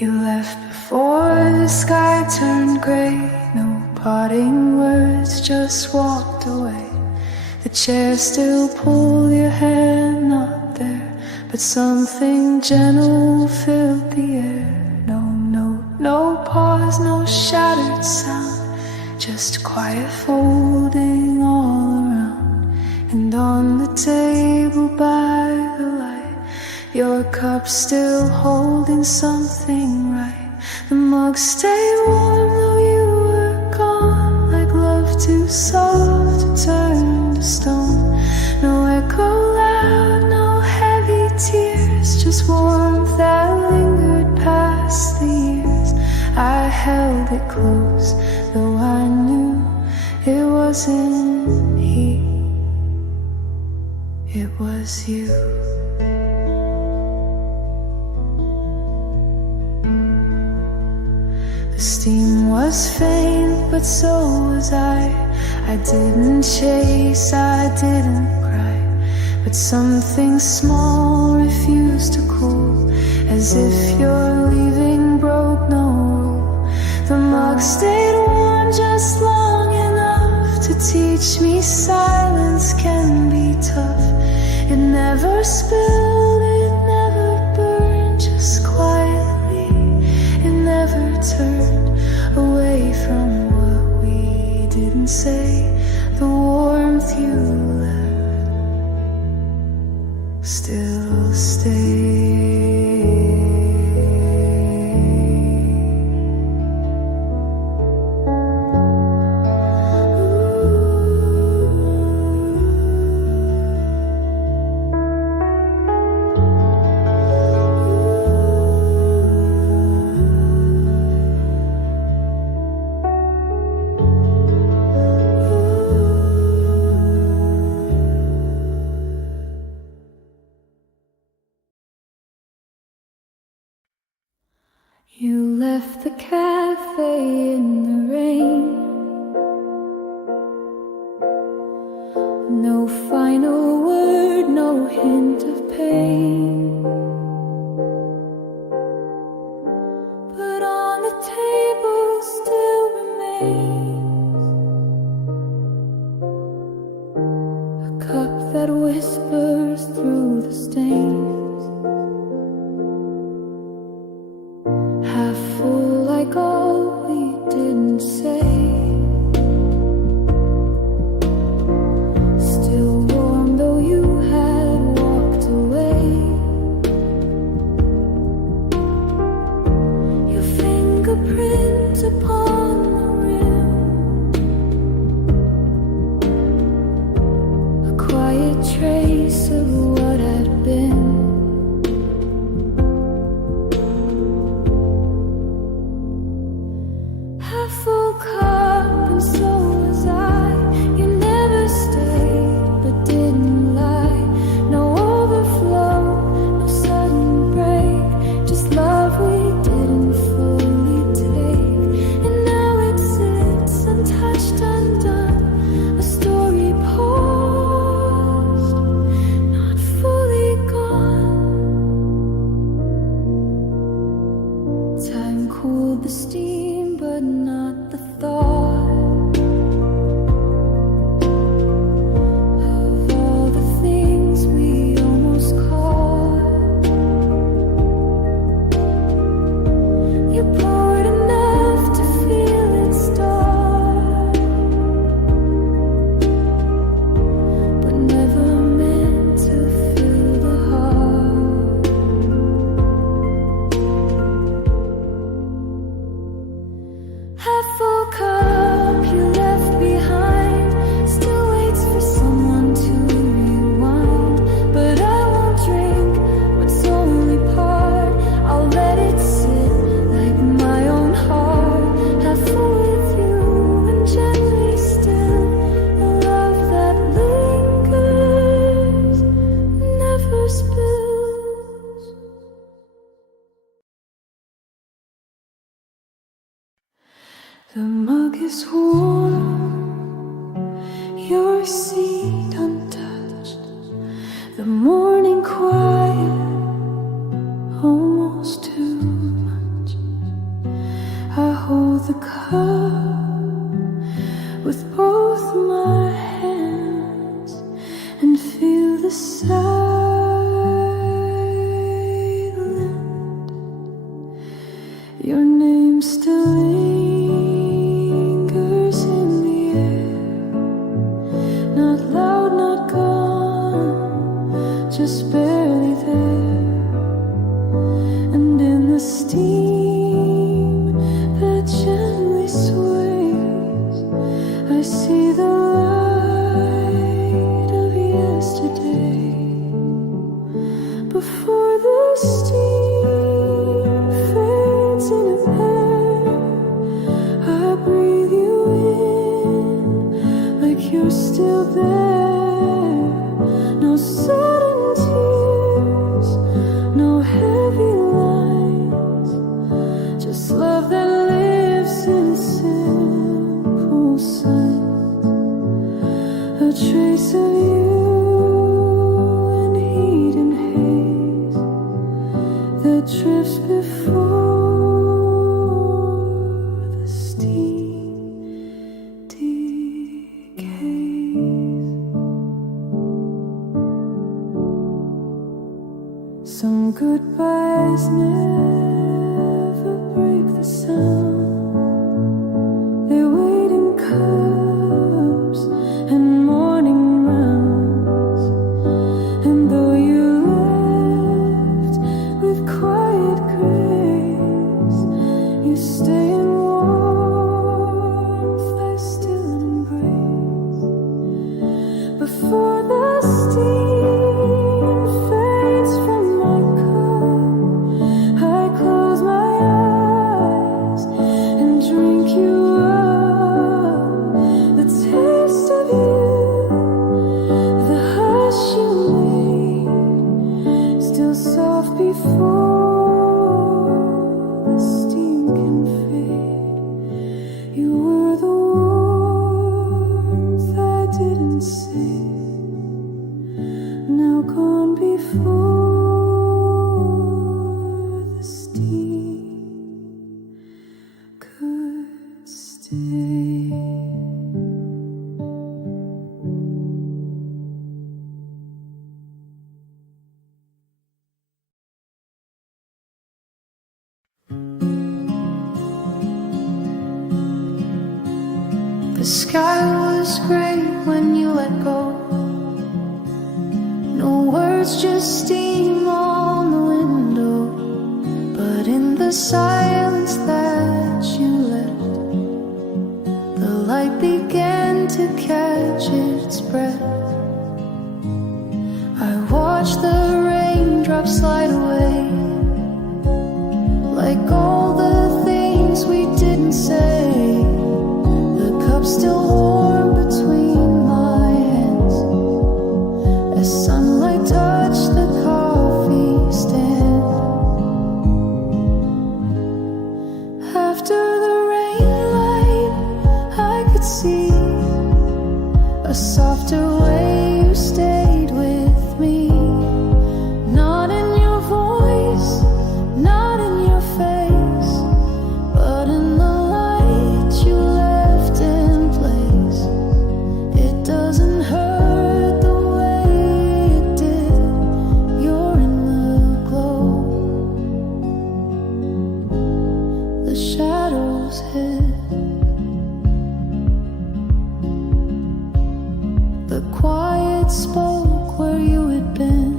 You left before the sky turned gray. No parting words, just walked away. The chair still pulled your hand, not there, but something gentle filled the air. No pause, no shattered sound, just quiet folding all around. And on the table by the light, your cup still holding something right. The mug stayed warm though you were gone, like love too soft to turn to stone. No echo loud, no heavy tears, just warmth that lingered past the years. I held it close, though I knew it wasn't he, it was you. The steam was faint, but so was I. I didn't chase, I didn't cry, but something small refused to cool, as if your leaving broke no rule. The mug stayed warm just long enough to teach me silence can be tough. It never spilled, it never burned, just quietly. It never turned away from what we didn't say. The warmth you left still stays. You left the cafe in the rain. No final word, no hint of pain. But on the table still remains a cup that whispers through the stains. Half full like all we didn't say. Still warm though you had walked away. Your fingerprint upon the rim, a quiet trace of what had been. Full cup and so was I. You never stayed but didn't lie. No overflow, no sudden break, just love we didn't fully take. And now it sits untouched, undone, a story paused, not fully gone. Time cooled the steam, but not the thought of all the things we almost caught. You poured enough to feel it start, but never meant to fill the heart. Half full cup you left behind, still waits for someone to rewind. But I won't drink what's only part, I'll let it sit like my own heart. Half full with you and gently still, a love that lingers, never spills. The mug is warm, your seat untouched, the morning quiet, almost too much. the silent, your name still lingers in the air. Not loud, not gone, just barely there. And in the steam that gently sways, I see the light of yesterday. Before the steam fades in air, I breathe you in like you're still there. No sudden tears, no heavy lines, just love that lives in simple signs. A trace of you in heat and haze that drifts before the steam decays. Some goodbyes never break the sound. They wait in cups and morning rounds. And though you left with quiet grace, you stay in warmth I still embrace. Before the steam fades from my cup, I close my eyes and drink you up. The taste of you, the hush you made, still soft before the steam can fade. You were the warmth I didn't save, now gone before the steam could stay. The sky was gray when you let go. No words, just steam on the window. But in the silence that you left, the light began to catch its breath. I watched the raindrops slide away, like all the things we didn't say. The cup still warm between my hands as sunlight touched the coffee stand. After the rain light, I could see a softer way you stayed with me. Not in your voice, not in your face, but in the light you left in place. It doesn't hurt the way it did. You're in the glow. The shadows hid. The quiet spoke where you had been.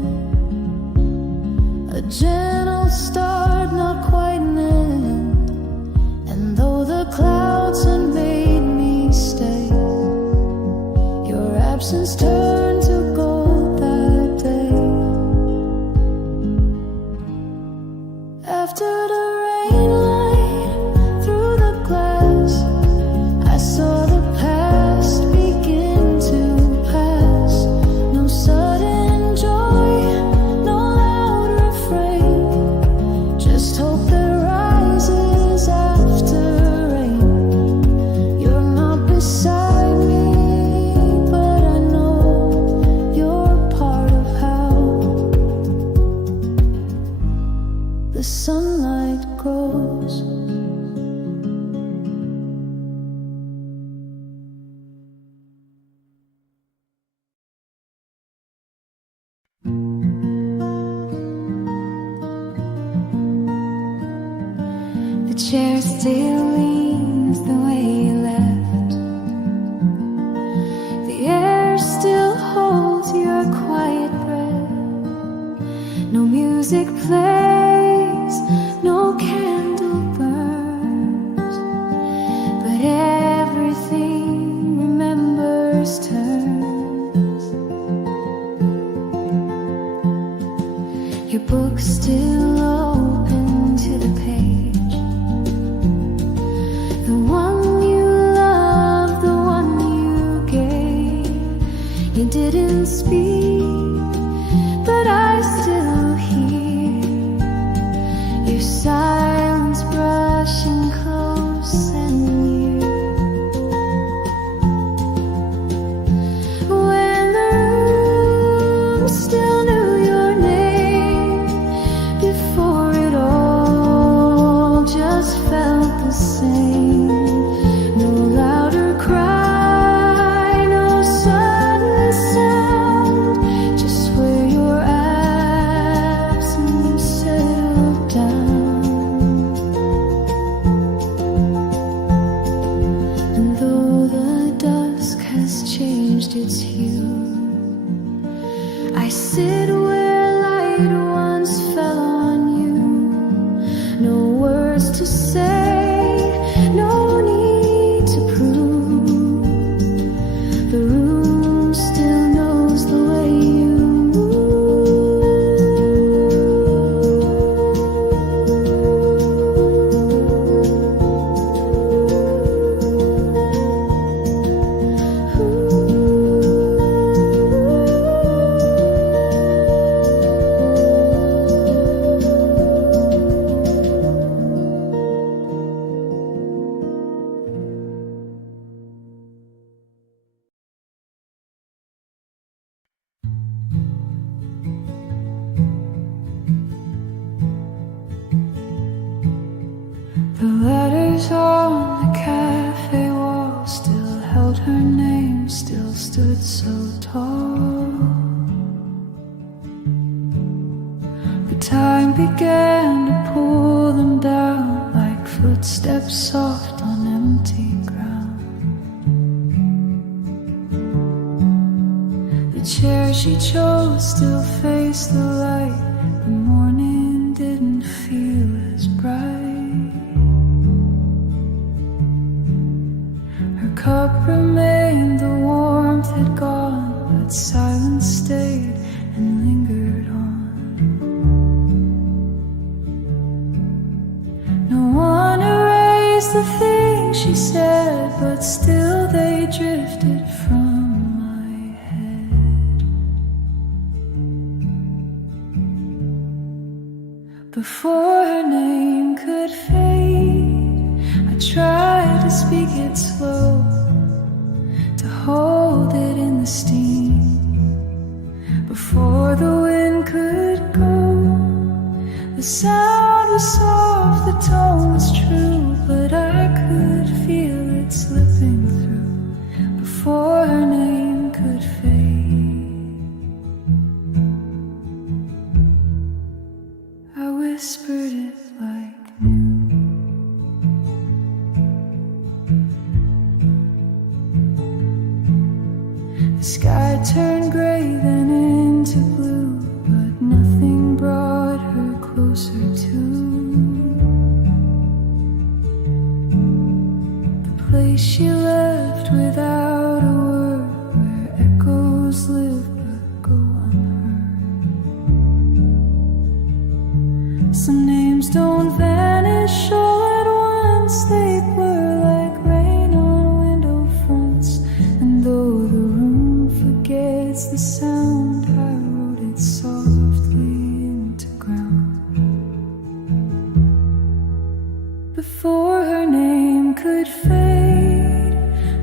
A gentle start, not quite an end. And though the clouds had made me stay, your absence turned to gold that day. After the rain light through the glass, I saw the past begin to pass. No sudden joy, no loud refrain, chair still leans the way you left. The air still holds your quiet breath. No music plays, no candle burns, but everything remembers turns. Your book's still open to the page. The one you loved, the one you gave. You didn't speak, but I still hear your silence brushing close and near. When the room still knew your name, before it all just felt the same. No louder cry, no sudden sound, just where your absence settled down. And though the dusk has changed its hue, I sit where light once fell on you. No words to say, no need to prove. The room still knows the way you The letters on the cafe wall still held her name, still stood so tall. But time began to pull them down like footsteps soft on empty ground. The chair she chose still faced the light. The morning didn't feel as bright. Her cup remained, the warmth had gone, but silence stayed and lingered on. No one erased the things she said, but still they drifted from my head. Before her name could fade, I tried to speak it slow, to hold it in the steam. Before the wind could go, the sound was soft, the tone was true, but I could feel it slipping through. Before her name could fade, I whispered it like new. The sky turned gray, then into blue, but nothing brought her closer to the place she left without a word, where echoes live but go unheard. Some names don't vanish all at once, they blur like rain on window fronts. And though the room forgets the sound, I wrote it softly into ground. Before her name could fade,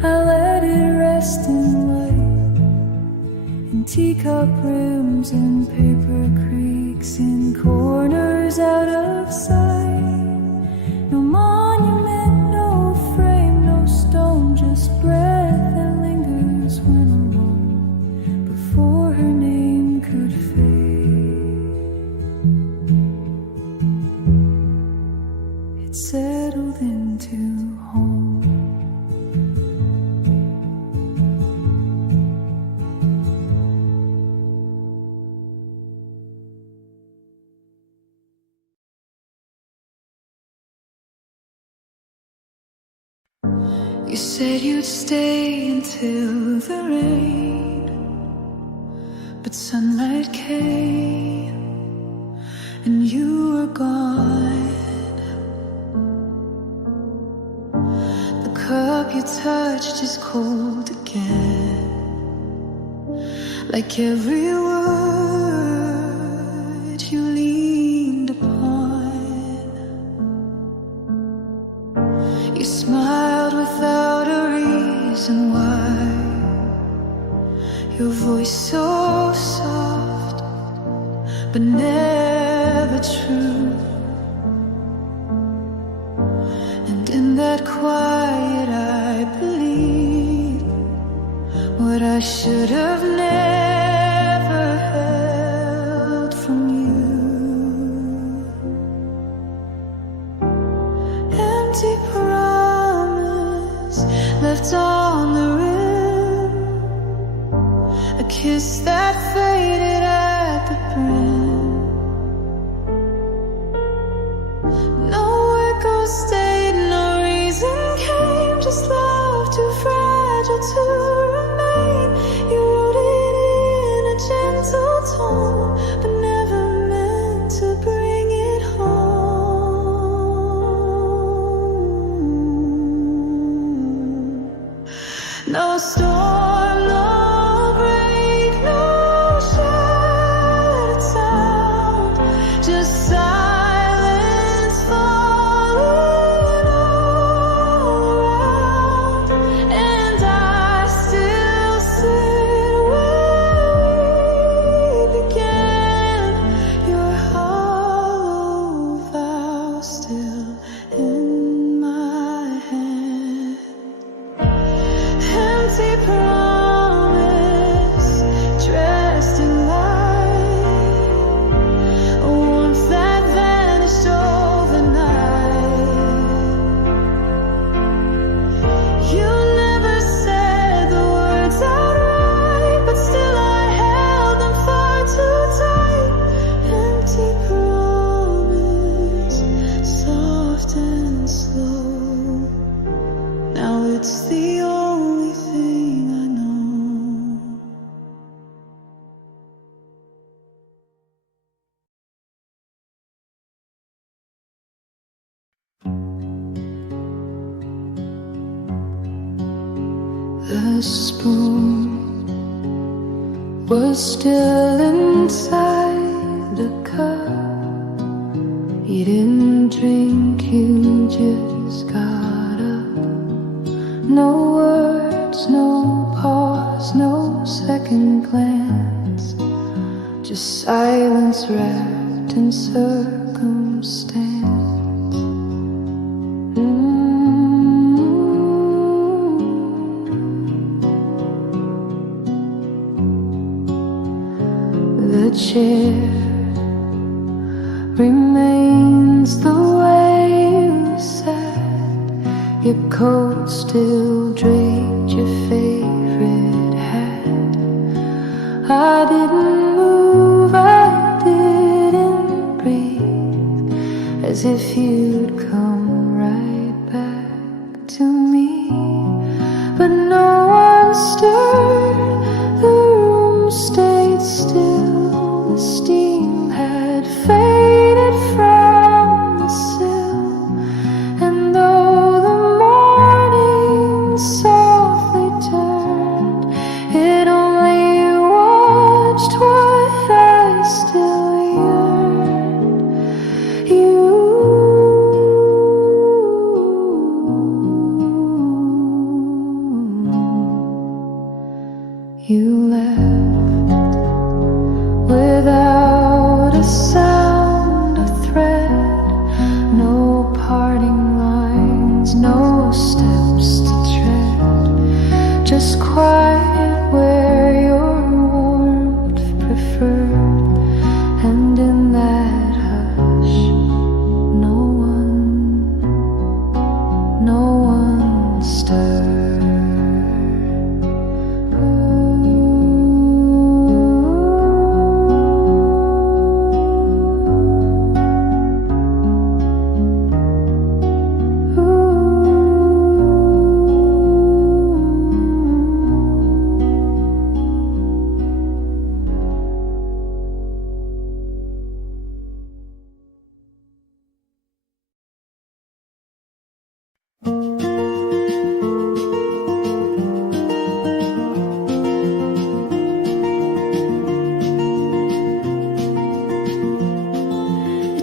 I let it rest in light, in teacup rims and paper creaks, in corners out of sight. No monument, no frame, no stone, just breath that lingers when alone. Before her name could fade, it settled You said you'd stay until the rain, but sunlight came and you were gone. The cup you touched is cold again, like every word you leaned upon. You smiled without a reason why, your voice so soft but never true. And in that quiet I believe what I should have never held from you. Empty promise left on the rim, a kiss that faded at the brim. No echo stayed, no reason came, just love too fragile to remain. You wrote it in a gentle tone, but never meant to bring it home. No storm, no break, no shattered sound, just silence falling all around. And I still sit where we began, your hollow vow still in my hand. Empty promise dressed in light, a warmth that vanished overnight. You never said the words outright, but still I held them far too tight. Empty promise, soft and slow. Now it's the only thing I know. The spoon was still inside the cup. You didn't drink, you just got up. No words, no pause, no second glance, just silence wrapped in circumstance. The chair remains the way you sat, your coat still draped your favorite hat. I didn't move, I didn't breathe, as if you'd come right back to me. But no one stirred, the room stayed still. The steam had faded from the sill, and though the morning softly turned, it only watched what I still yearned. You left without a sound, a thread, no parting lines, no steps to tread, just quiet where your warmth preferred. And in that hush, no one stirred. The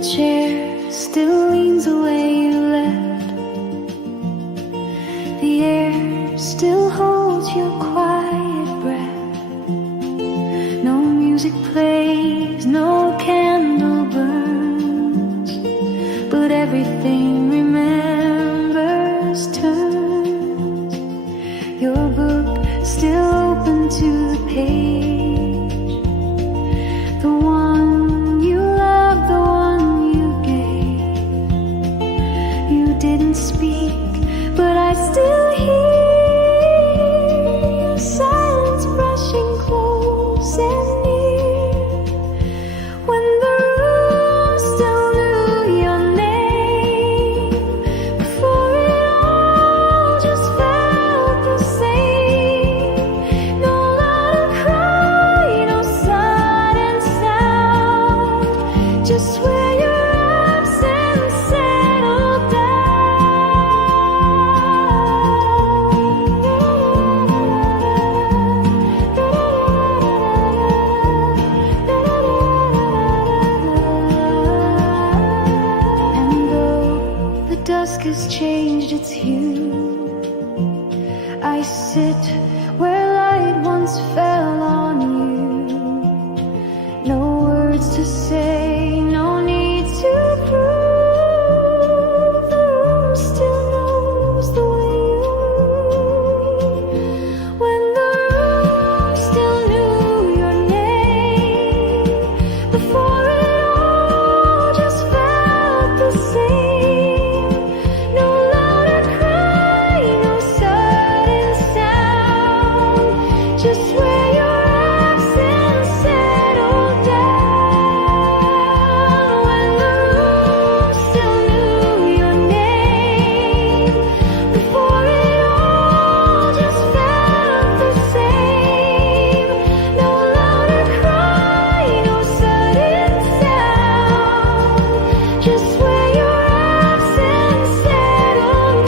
chair still leans the way you left. The air still holds your quiet breath. No music plays, no candle burns, but everything remembers turns. Your book still open to the page. The one you loved, the one you gave. You didn't speak, but I still hear your silence brushing close and near. When the room still knew your name, before it all just felt the same. No loud cry, no sudden sound, just where your absence settled And though the dusk has changed its hue, I sit where light once fell on you. No words to say, no need to prove. The room still knows the way you move. When the room still knew your name, before it all just felt the same. No louder cry, no sudden sound, just where your absence settled down. When the room still knew your name, before it all just felt the same. No louder cry, no sudden sound, just where your absence settled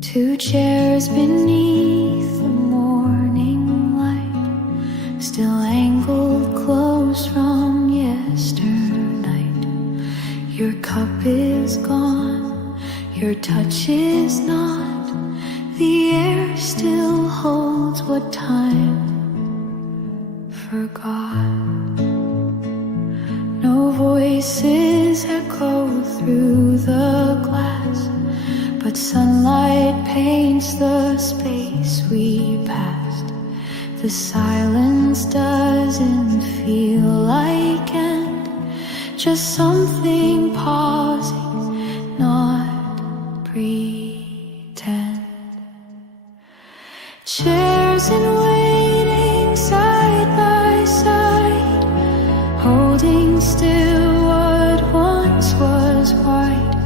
Two chairs beneath the morning light, still angled close from yesternight. Your cup is gone, your touch is not. The air still holds what time forgot. No voices echo through the glass, but sunlight paints the space we passed. The silence doesn't feel like end, just something pausing, not pretend. Chairs in waiting side by side, holding still what once was white.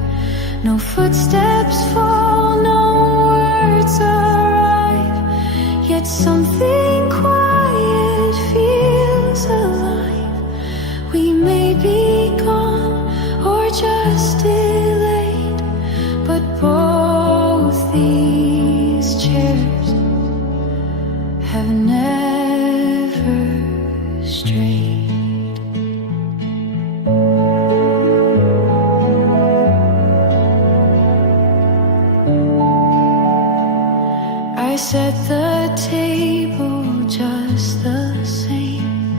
No footsteps fall, no words arrive, yet something quiet feels alive. We may be gone or just delayed, but both these chairs have never strayed. I set the table just the same.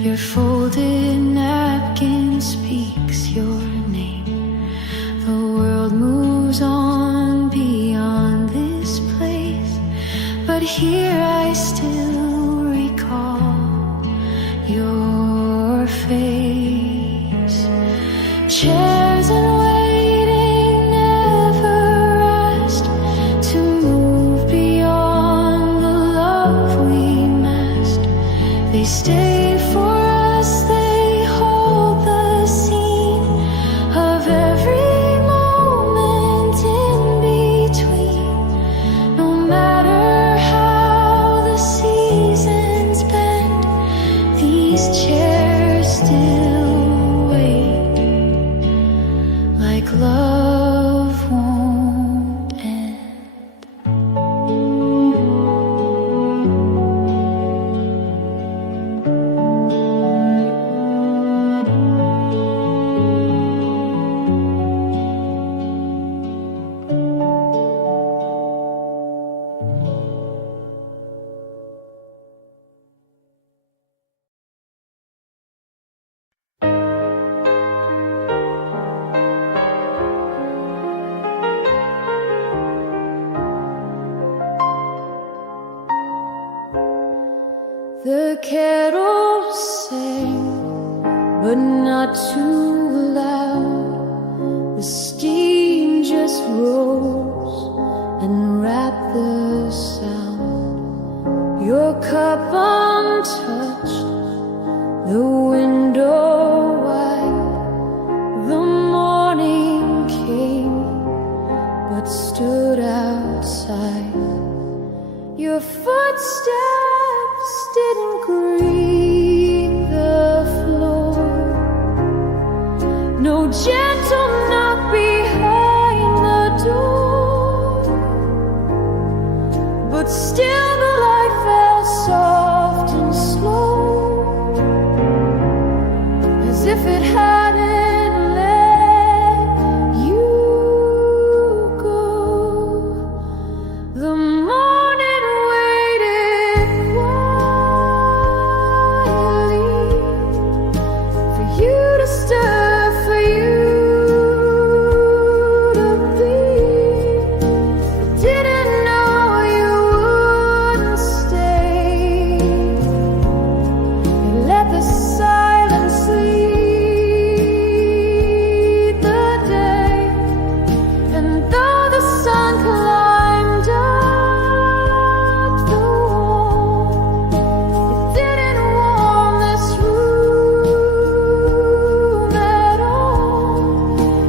Your folded napkin speaks your name. The world moves on beyond here I still recall your face. Chairs and waiting never asked to move beyond the love we masked. They stayed for us, they hold the scene of every moment in between. No matter how the seasons bend, these chairs still wait, like love won't end. The kettle sang, but not too loud. The steam just rose and wrapped the sound. Your cup untouched, the window wide. The morning came, but stood outside. Your footsteps didn't greet the floor. No gentle knock behind the door, but still the light fell soft and slow, as if it hadn't let you go. The morning waited quietly for you to stir, for you to be. Didn't know you wouldn't stay. You let the silence lead the day, and though the sun climbed up the wall, it didn't warm this room at all.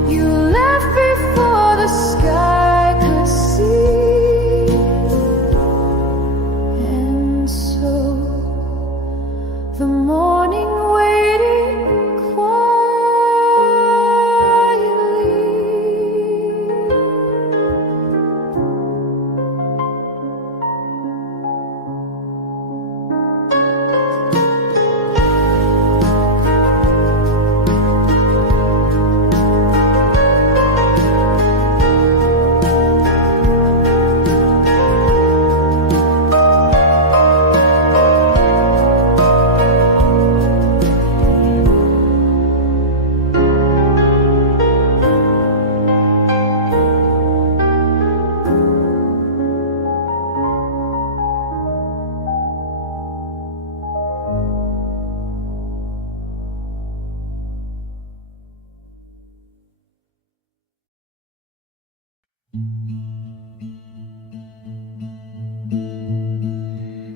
You left before the sky could see, and so the morning waited quietly.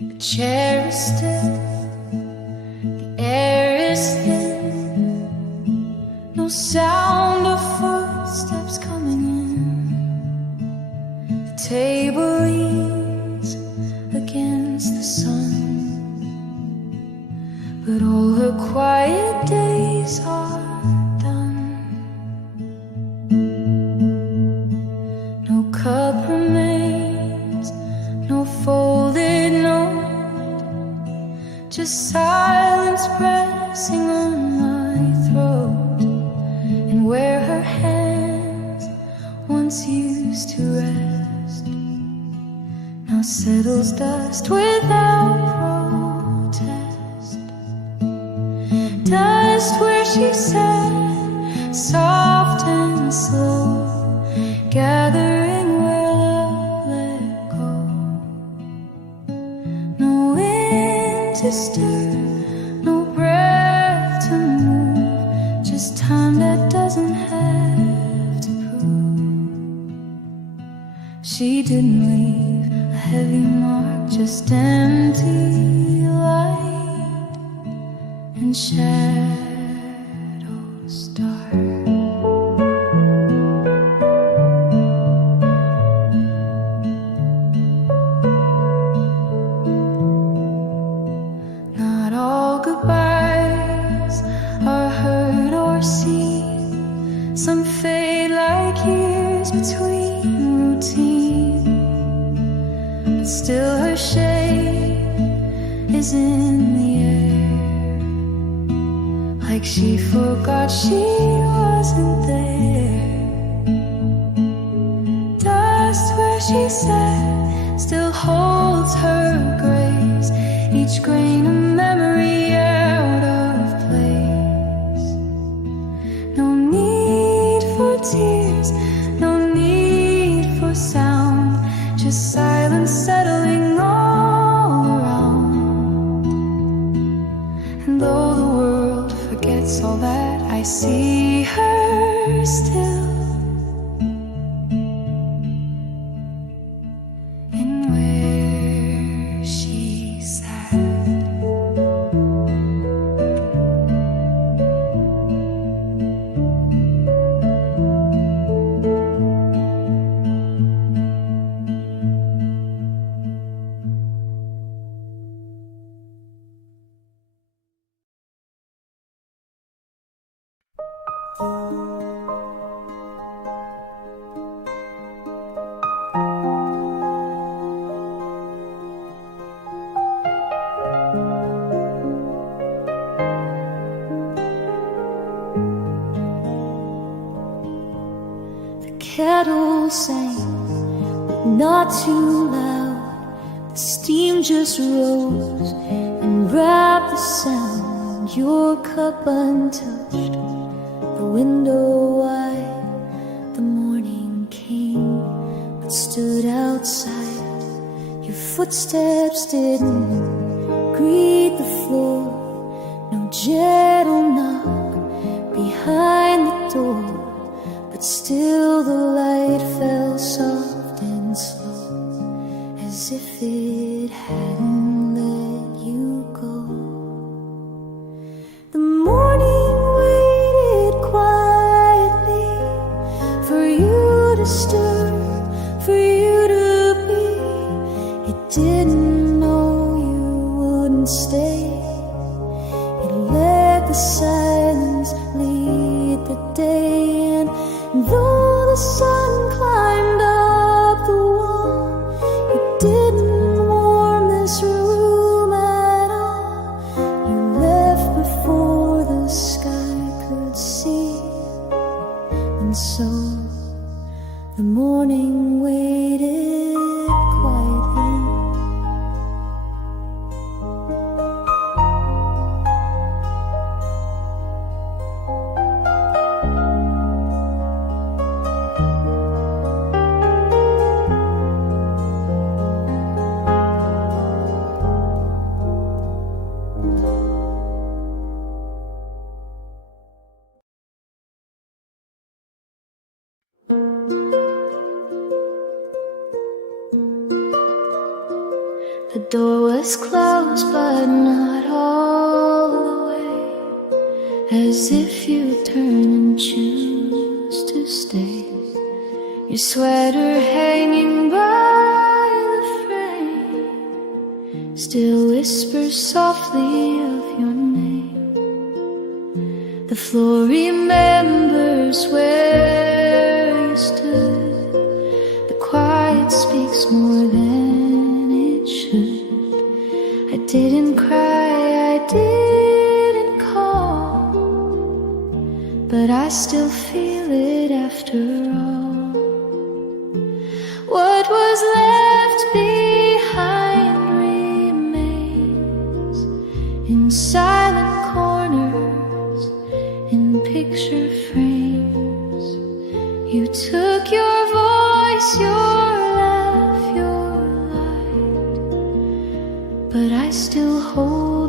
The chair is still, the air is thin, no sound of footsteps coming in. The table leans against the sun, but all her quiet days are done. No cup remains, no folded note, just silence pressing on my throat. And where her hands once used to rest now settles dust without protest. Dust where she sat, soft and slow, gathering where love let go. to stir, no breath to move, just time that doesn't have to prove. She didn't leave a heavy mark, just empty light and shadows dark. Not all goodbyes are heard or seen. Some fade like years between routine, but still her shade is in the air, like she forgot she wasn't there. Dust where she sat still holds her grace, each grain a memory out of place. No need for tears, no need for sound, just silence settling all around. And though the world forgets all that, I see her still in where she sat. Kettle sang, but not too loud. The steam just rose and wrapped the sound. Your cup untouched, the window wide. The morning came, but stood outside. Your footsteps didn't greet the floor. No gentle knock behind the door, but still the light fell soft and slow, as if it hadn't let you go. The morning waited quietly for you to stir, for you to be. It didn't know you wouldn't stay. It let the silence lead the day, and though the sun climbed up the wall, it didn't warm this room at all. You left before the sky could see, and so the morning waited quietly. The door was closed, but not all the way, as if you turn and choose to stay. Your sweater hanging by the frame still whispers softly of your name. The floor remembers where you stood. The quiet speaks more than it should. I didn't cry, I didn't call, but I still feel it after all. What was left behind remains in silent corners, in picture frames. You took your voice, your laugh, your light, but I still hold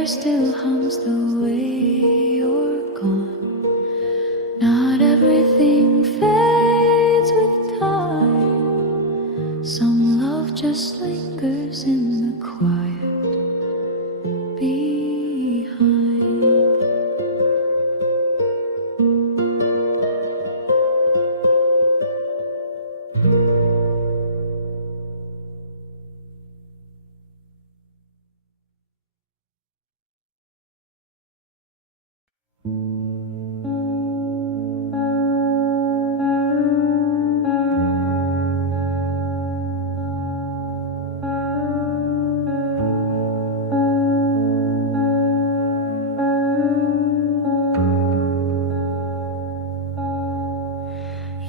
air still hums the way you're gone. Not everything fades with time. Some love just lingers in the quiet behind.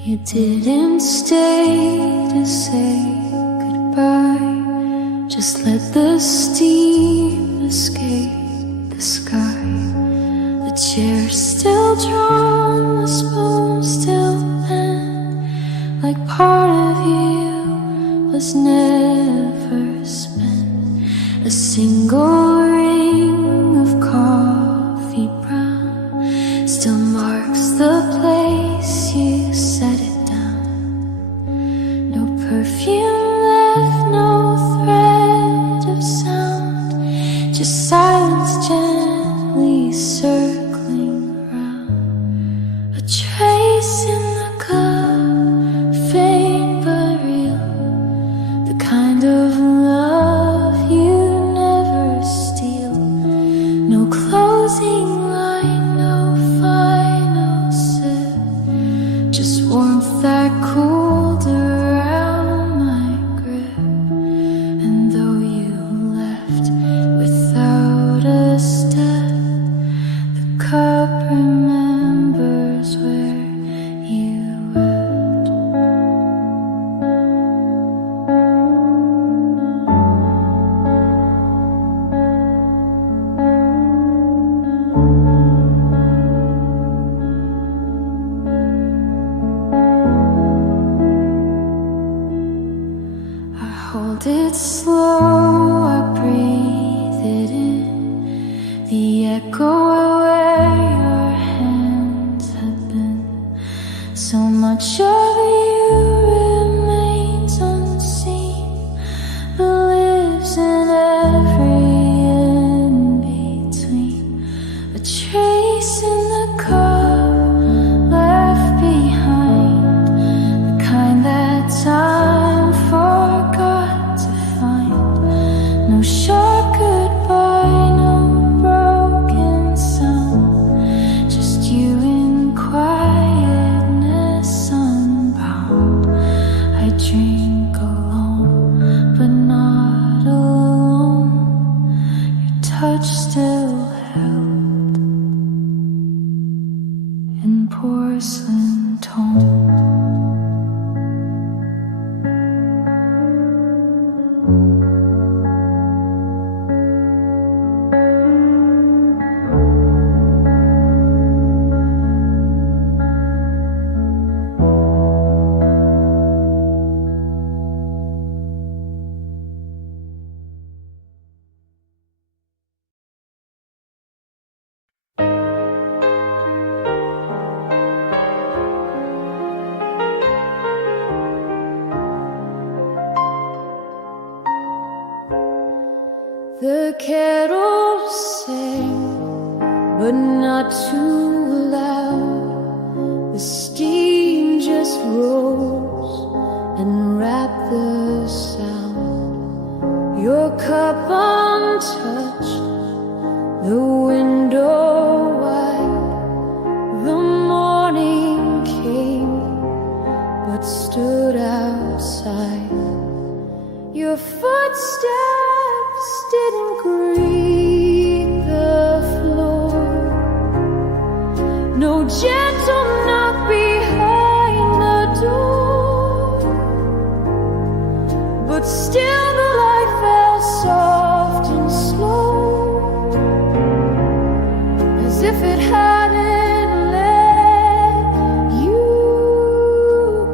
You didn't stay to say goodbye. Just let the steam escape the sky. The chair's still drawn, the spoon still bent, like part of you was never spent. A single ring of coffee brown still marks the place you set it down. No perfume left, no thread of sound, just silence gently circling round. A trace in the cup, faint but real, the kind of love you never steal. No closing line, no final sip, just warmth that cooled around my grip. And though you left without a step, the cup remembers where you wept. I hold it slow, I breathe it in, the echo of where your hands have been. So much of you remains unseen, but lives in every in-between. A trace in the cup left behind, the kind that time forgot to find. No sharp goodbye, no broken sound, just you in quietness unbound. I drink alone, but not alone. Your touch still held in porcelain tone. The kettles sang, but not too loud. The steam just rose and wrapped the sound. Your cup untouched, the window wide. The morning came, but stood outside. Your footsteps didn't greet the floor. No gentle knock behind the door, but still the light fell soft and slow, as if it hadn't let you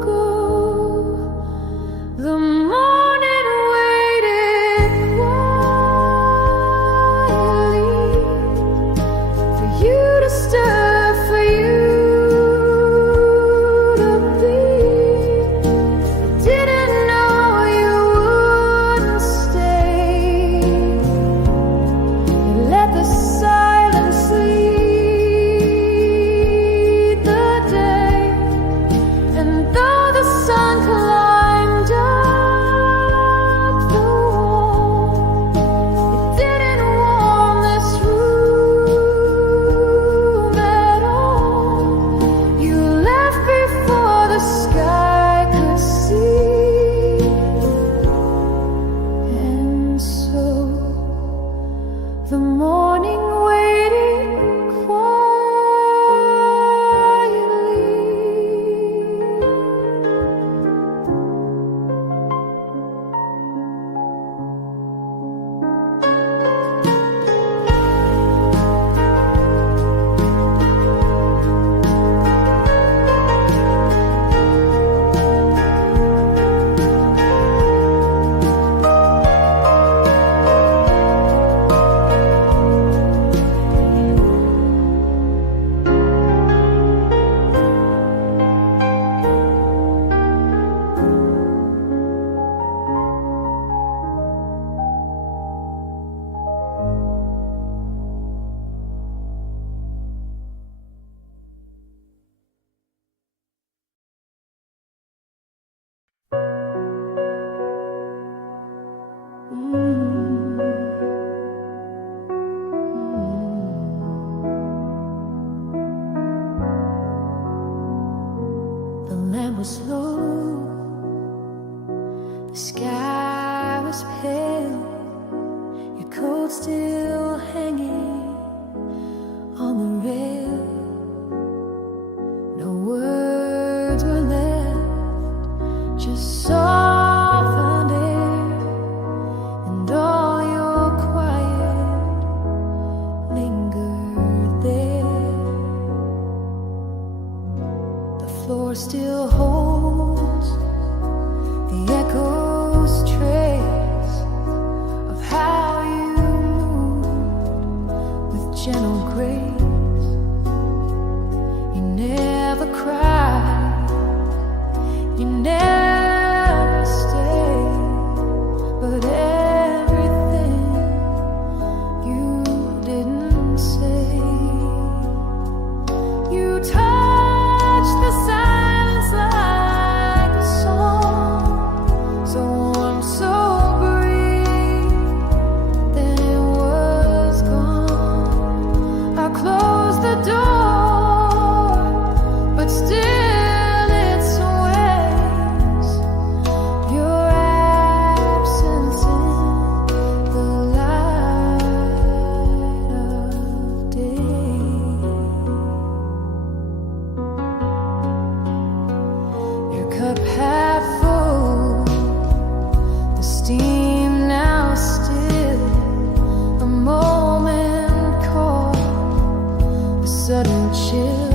go. The morning waited quiet. eyes pale, your coat still hanging on the rail. No words were left, just softened air, and all your quiet lingered there. The floor still holds the echoes trace of how you moved with gentle grace. You never cried, you never stayed, but everything you didn't say. You touched the silence like a song, so warm, so brief, then it was gone. I closed the door, but still it sways. Your absence in the light of day. Your cup half full, the steam now still. A moment caught, a sudden chill.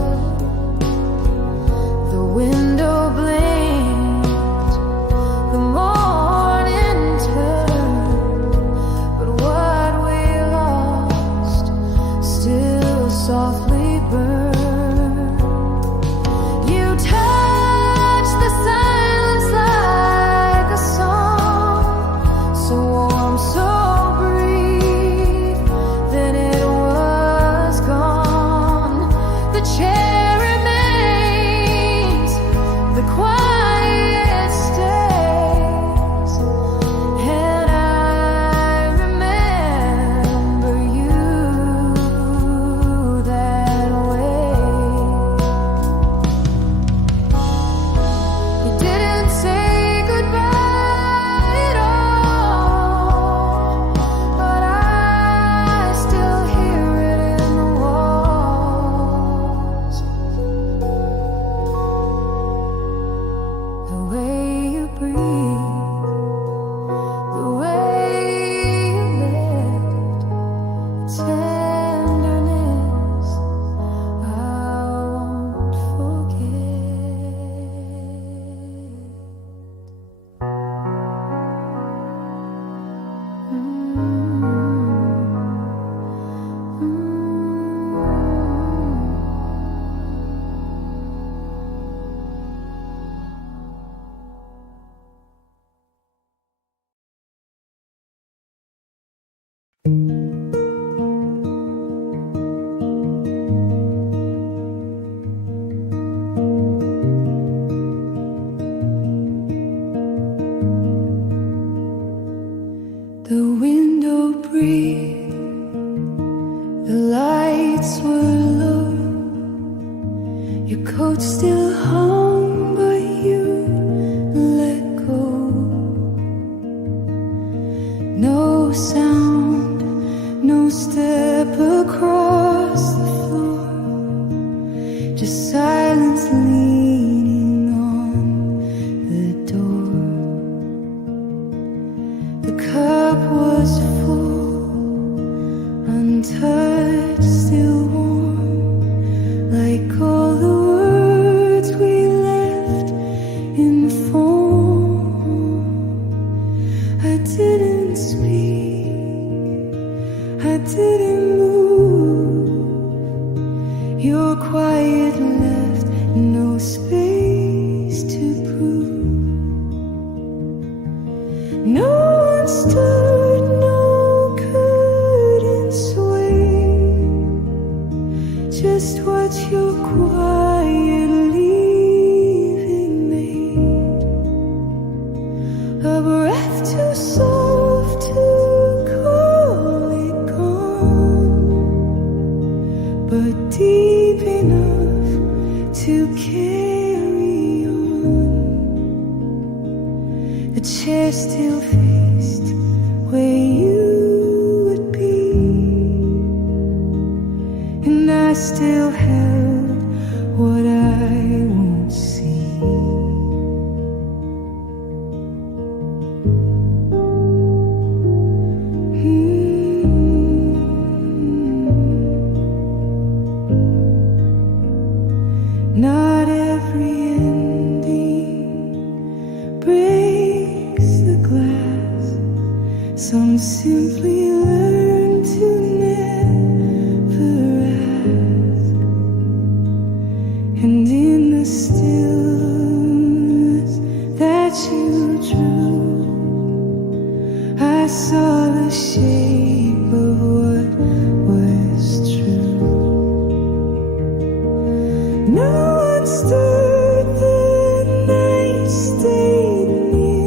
The window blinked, the morning turned, but what we lost still softly burned. You touched the silence like a song, so warm, so brief, then it was gone. The chair remains, the quiet stays, and I remember you that way. You didn't say goodbye at all, but I still hear it in the walls. The way you breathe, the way you left, tenderness I won't forget. The window breathed, the lights were low, your coat still hung, but you let go. No sound, no step across the floor, just silence leaning on the door. The cup was full, untouched, still warm, like all the words we left in form. I didn't speak, I didn't move. Your quiet left no space to prove. No one stood, no couldn't sway, just what your quiet leaving made. A breath too soft to call it gone. Some simply learn to never ask, and in the stillness that you drew, I saw the shape of what was true. No one stirred, the night stayed near.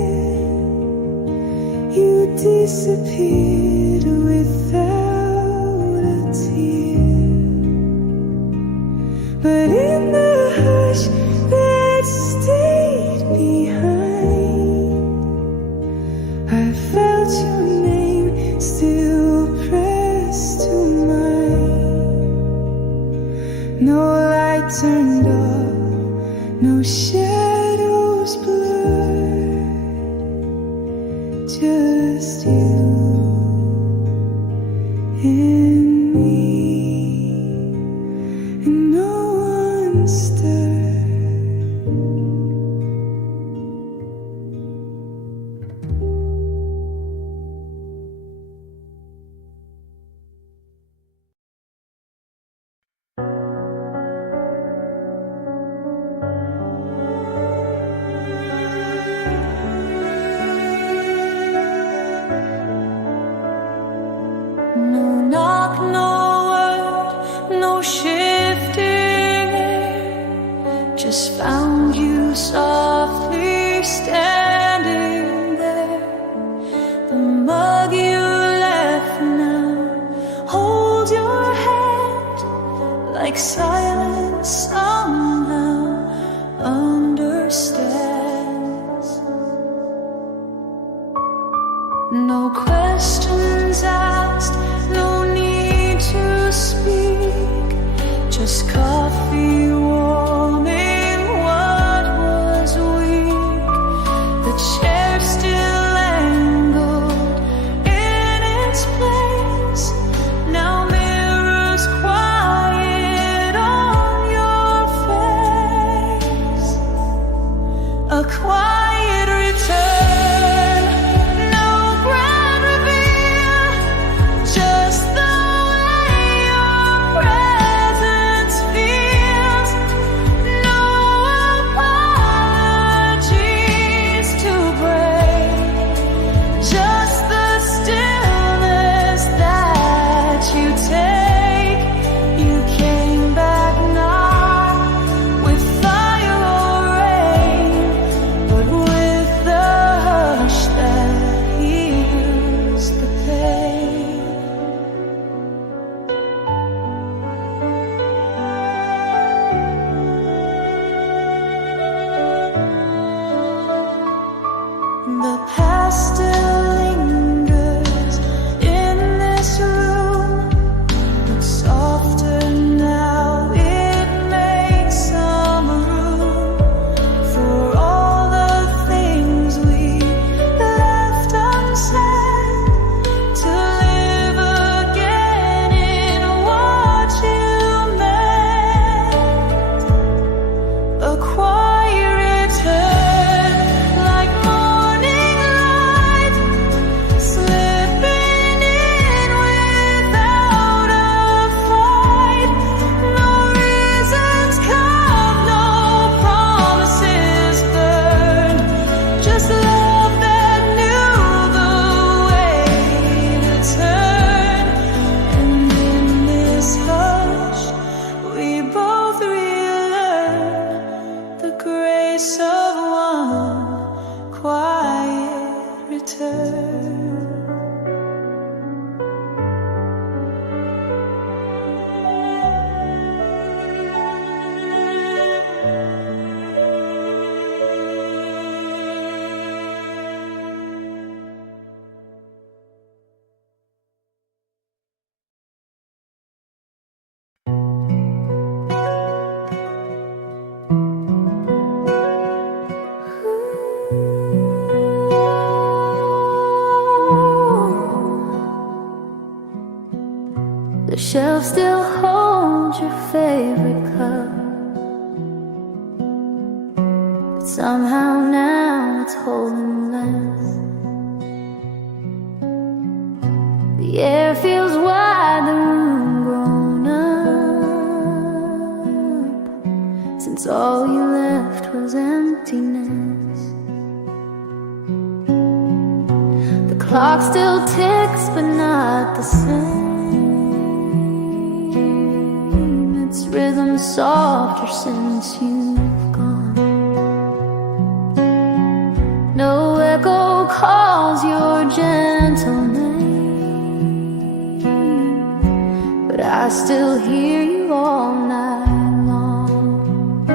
You disappeared without a tear, but in the hush that stayed behind, I felt your name still pressed to mine. No light turned off, no shadows blurred, just you and me, and no one stirred. No knock, no word, no shifting air. Just found you softly standing there. The mug you left now holds your hand, like silence somehow understands. No questions asked, no need to speak, just coffee warming what was weak. The chair still angled in its place, now mirrors quiet on your face. A quiet return, no grand reveal, just the way your presence feels. No apologies to break, just the stillness that you take. You came back not with fire or rain, but with the hush that heals the pain. The past still lingers in this room, but softer now. It makes some room for all the things we left unsaid, to live again in what you meant. A quiet return, like morning light, slipping in without a fight. No reasons come, no promises burned, just love that knew the way to turn. And in this hush, we both relearn the grace of one quiet return. The shelf still holds your favorite cup, but somehow now it's holding less. The air feels wide, the room grown up, since all you left was emptiness. The clock still ticks, but not the same. Its rhythm softer since you've gone. No echo calls your gentle name, but I still hear you all night long.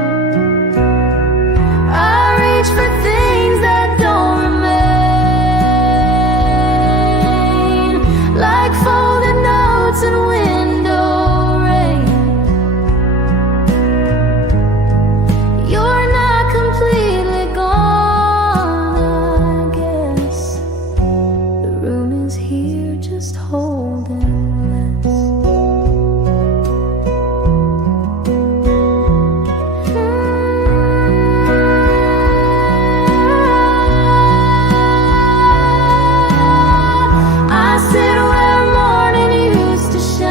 I reach for things that don't remain, like folded notes and window rain. You're not completely gone, I guess. The room is here just holding less. I sit where morning used to shine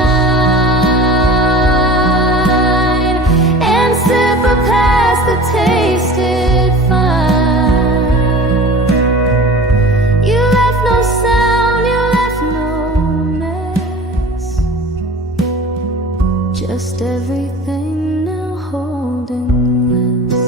and sip a past that tasted fine. You left no sound, you left no mess, just everything now holding less.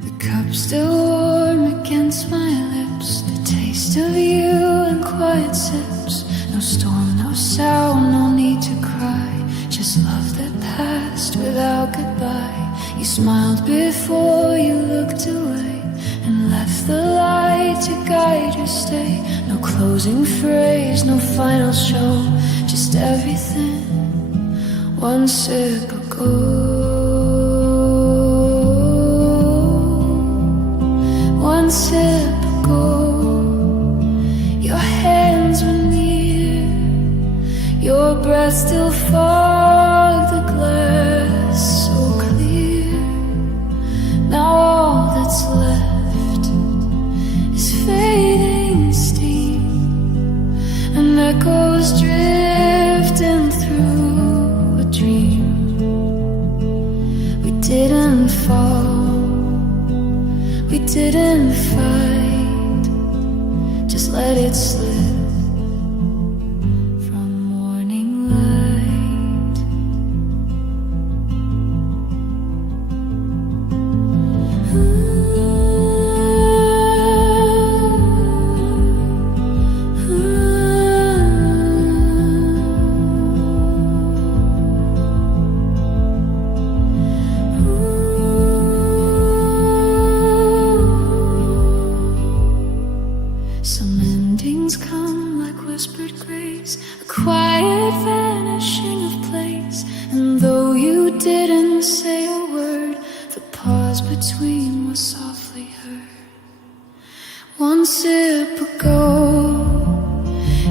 The cup's still warm against my lips, the taste of you in quiet sips. No storm, no sound, no need to cry, just love that passed without goodbye. You smiled before you looked away and left the light to guide your stay. No closing phrase, no final show, just everything. One sip ago, one sip ago, your hands were near, your breath still fogged the glass so clear. Now all that's left is fading steam and echoes drifting through a dream. We didn't fall, we didn't fight, just let it slip from morning light. Some endings come like whispered grace, a quiet vanishing of place. And though you didn't say a word, the pause between was softly heard. One sip ago,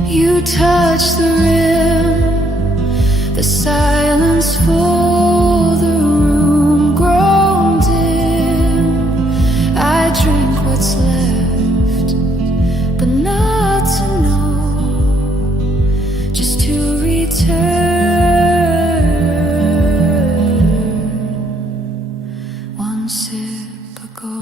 you touched the rim, the silence full, the room grown dim. I drank what's left, but not to know, just to return. One sip ago.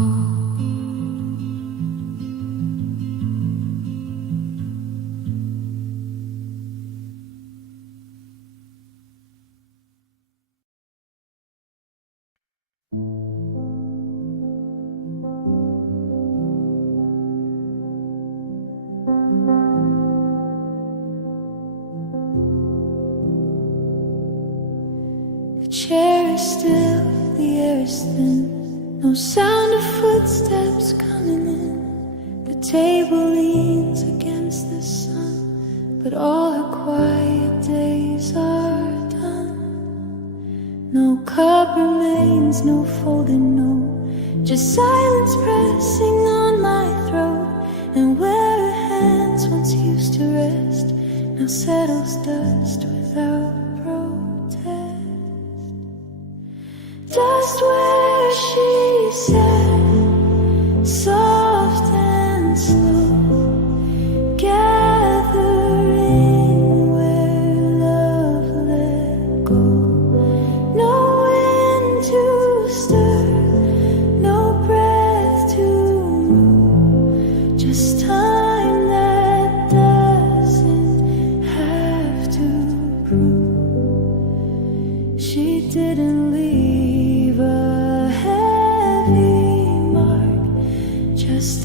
The chair is still, the air is thin, no sound of footsteps coming in. The table leans against the sun, but all her quiet days are done. No cup remains, no folding, no, just silence pressing on my throat. And where her hands once used to rest now settles dust without protest. Dust where she sat, soft and slow, gathering where love let go. No wind to stir, no breath to move, just time that doesn't have to prove. She didn't leave a heavy mark, just